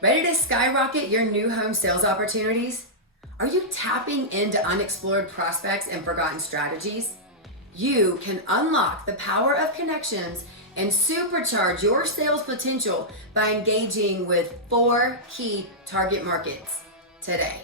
Ready to skyrocket your new home sales opportunities? Are you tapping into unexplored prospects and forgotten strategies? You can unlock the power of connections and supercharge your sales potential by engaging with 4 key target markets today.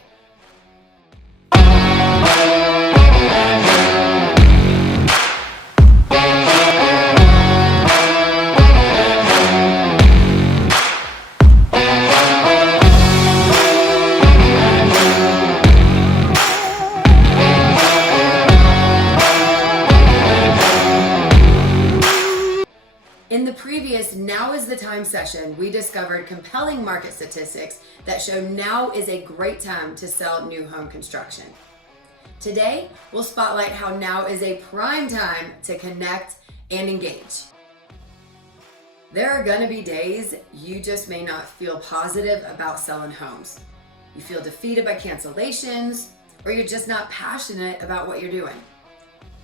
In the previous Now is the Time session, we discovered compelling market statistics that show now is a great time to sell new home construction. Today, we'll spotlight how now is a prime time to connect and engage. There are gonna be days you just may not feel positive about selling homes. You feel defeated by cancellations, or you're just not passionate about what you're doing.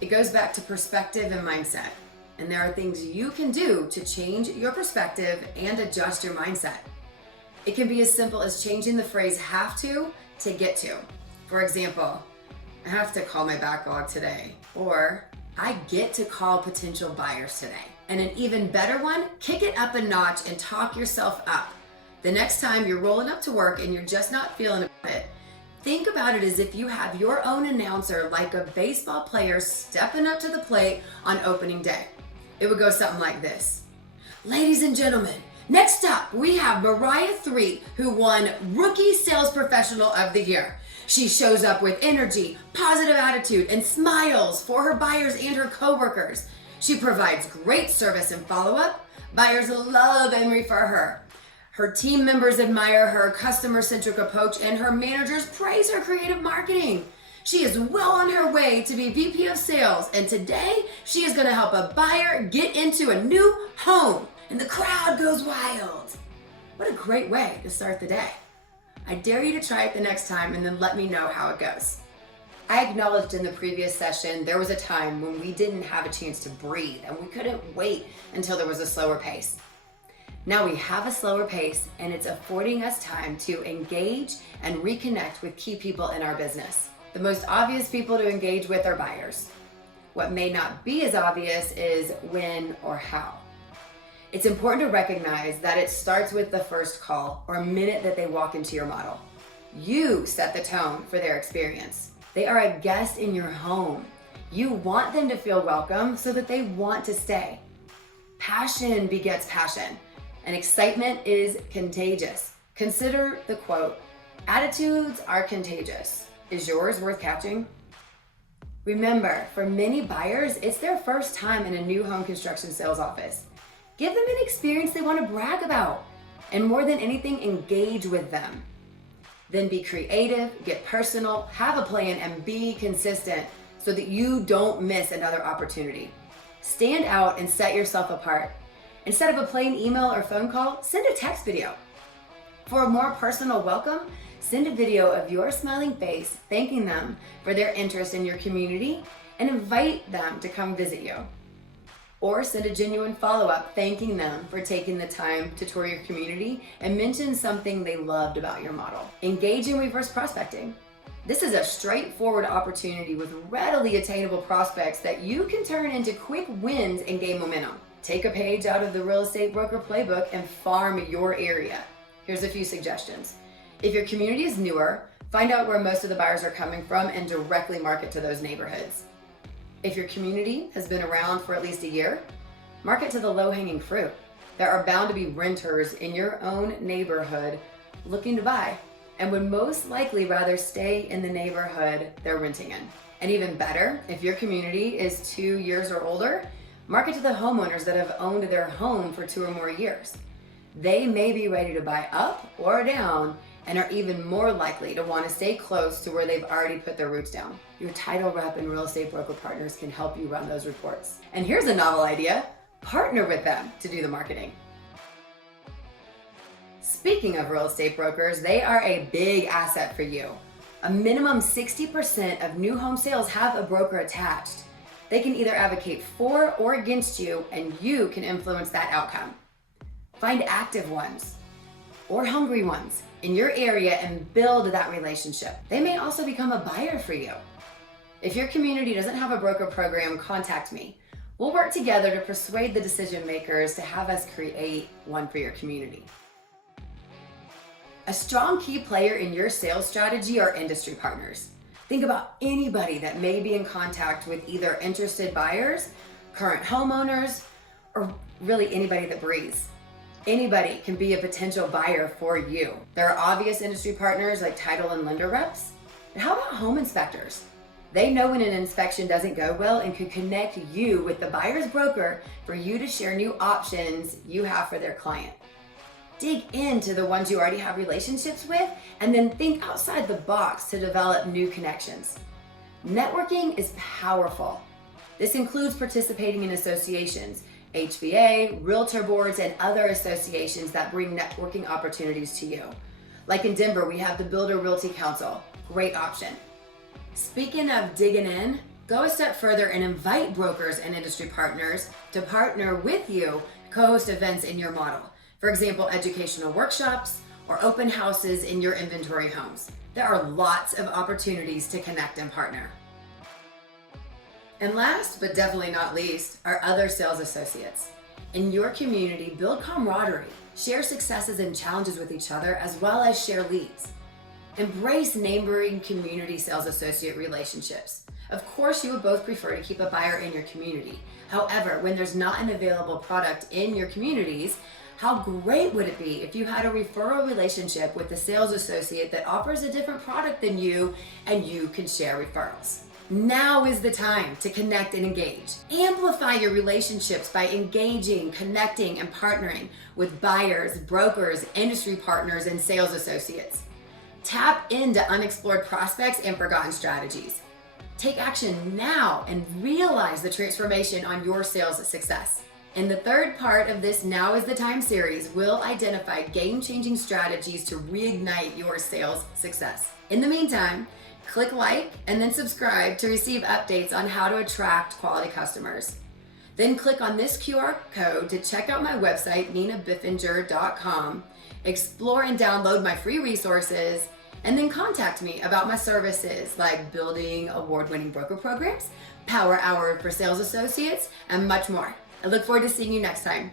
It goes back to perspective and mindset. And there are things you can do to change your perspective and adjust your mindset. It can be as simple as changing the phrase have to get to. For example, I have to call my backlog today, or I get to call potential buyers today. And an even better one, kick it up a notch and talk yourself up. The next time you're rolling up to work and you're just not feeling it, think about it as if you have your own announcer like a baseball player stepping up to the plate on opening day. It would go something like this. Ladies and gentlemen, next up we have Mariah 3, who won Rookie Sales Professional of the Year. She shows up with energy, positive attitude, and smiles for her buyers and her coworkers. She provides great service and follow-up. Buyers love and refer her. Her team members admire her customer-centric approach, and her managers praise her creative marketing. She is well on her way to be VP of Sales, and today she is going to help a buyer get into a new home, and the crowd goes wild. What a great way to start the day. I dare you to try it the next time and then let me know how it goes. I acknowledged in the previous session there was a time when we didn't have a chance to breathe and we couldn't wait until there was a slower pace. Now we have a slower pace, and it's affording us time to engage and reconnect with key people in our business. The most obvious people to engage with are buyers. What may not be as obvious is when or how. It's important to recognize that it starts with the first call or minute that they walk into your model. You set the tone for their experience. They are a guest in your home. You want them to feel welcome so that they want to stay. Passion begets passion, and excitement is contagious. Consider the quote, "Attitudes are contagious. Is yours worth catching?" Remember, for many buyers, it's their first time in a new home construction sales office. Give them an experience they want to brag about. And more than anything, engage with them. Then be creative, get personal, have a plan, and be consistent so that you don't miss another opportunity. Stand out and set yourself apart. Instead of a plain email or phone call, send a text video. For a more personal welcome, send a video of your smiling face, thanking them for their interest in your community, and invite them to come visit you. Or send a genuine follow-up thanking them for taking the time to tour your community and mention something they loved about your model. Engage in reverse prospecting. This is a straightforward opportunity with readily attainable prospects that you can turn into quick wins and gain momentum. Take a page out of the real estate broker playbook and farm your area. Here's a few suggestions. If your community is newer, find out where most of the buyers are coming from and directly market to those neighborhoods. If your community has been around for at least a year, market to the low-hanging fruit. There are bound to be renters in your own neighborhood looking to buy and would most likely rather stay in the neighborhood they're renting in. And even better, if your community is 2 years or older, market to the homeowners that have owned their home for 2 or more years. They may be ready to buy up or down and are even more likely to want to stay close to where they've already put their roots down. Your title rep and real estate broker partners can help you run those reports. And here's a novel idea. Partner with them to do the marketing. Speaking of real estate brokers, they are a big asset for you. A minimum 60% of new home sales have a broker attached. They can either advocate for or against you, and you can influence that outcome. Find active ones. or hungry ones in your area and build that relationship. They may also become a buyer for you. If your community doesn't have a broker program, contact me. We'll work together to persuade the decision makers to have us create one for your community. A strong key player in your sales strategy are industry partners. Think about anybody that may be in contact with either interested buyers, current homeowners, or really anybody that breathes. Anybody can be a potential buyer for you. There are obvious industry partners like title and lender reps. But how about home inspectors? They know when an inspection doesn't go well and could connect you with the buyer's broker for you to share new options you have for their client. Dig into the ones you already have relationships with, and then think outside the box to develop new connections. Networking is powerful. This includes participating in associations, HVA, realtor boards, and other associations that bring networking opportunities to you. Like in Denver, we have the Builder Realty Council. Great option. Speaking of digging in, go a step further and invite brokers and industry partners to partner with you, co-host events in your model. For example, educational workshops or open houses in your inventory homes. There are lots of opportunities to connect and partner. And last, but definitely not least, are other sales associates. In your community, build camaraderie, share successes and challenges with each other, as well as share leads. Embrace neighboring community sales associate relationships. Of course, you would both prefer to keep a buyer in your community. However, when there's not an available product in your communities, how great would it be if you had a referral relationship with a sales associate that offers a different product than you and you can share referrals? Now is the time to connect and engage. Amplify your relationships by engaging, connecting, and partnering with buyers, brokers, industry partners, and sales associates. Tap into unexplored prospects and forgotten strategies. Take action now and realize the transformation on your sales success. In the third part of this Now is the Time series, we'll identify game-changing strategies to reignite your sales success. In the meantime, click like and then subscribe to receive updates on how to attract quality customers. Then click on this QR code to check out my website, nenehbiffinger.com, explore and download my free resources, and then contact me about my services like building award-winning broker programs, Power Hour for sales associates, and much more. I look forward to seeing you next time.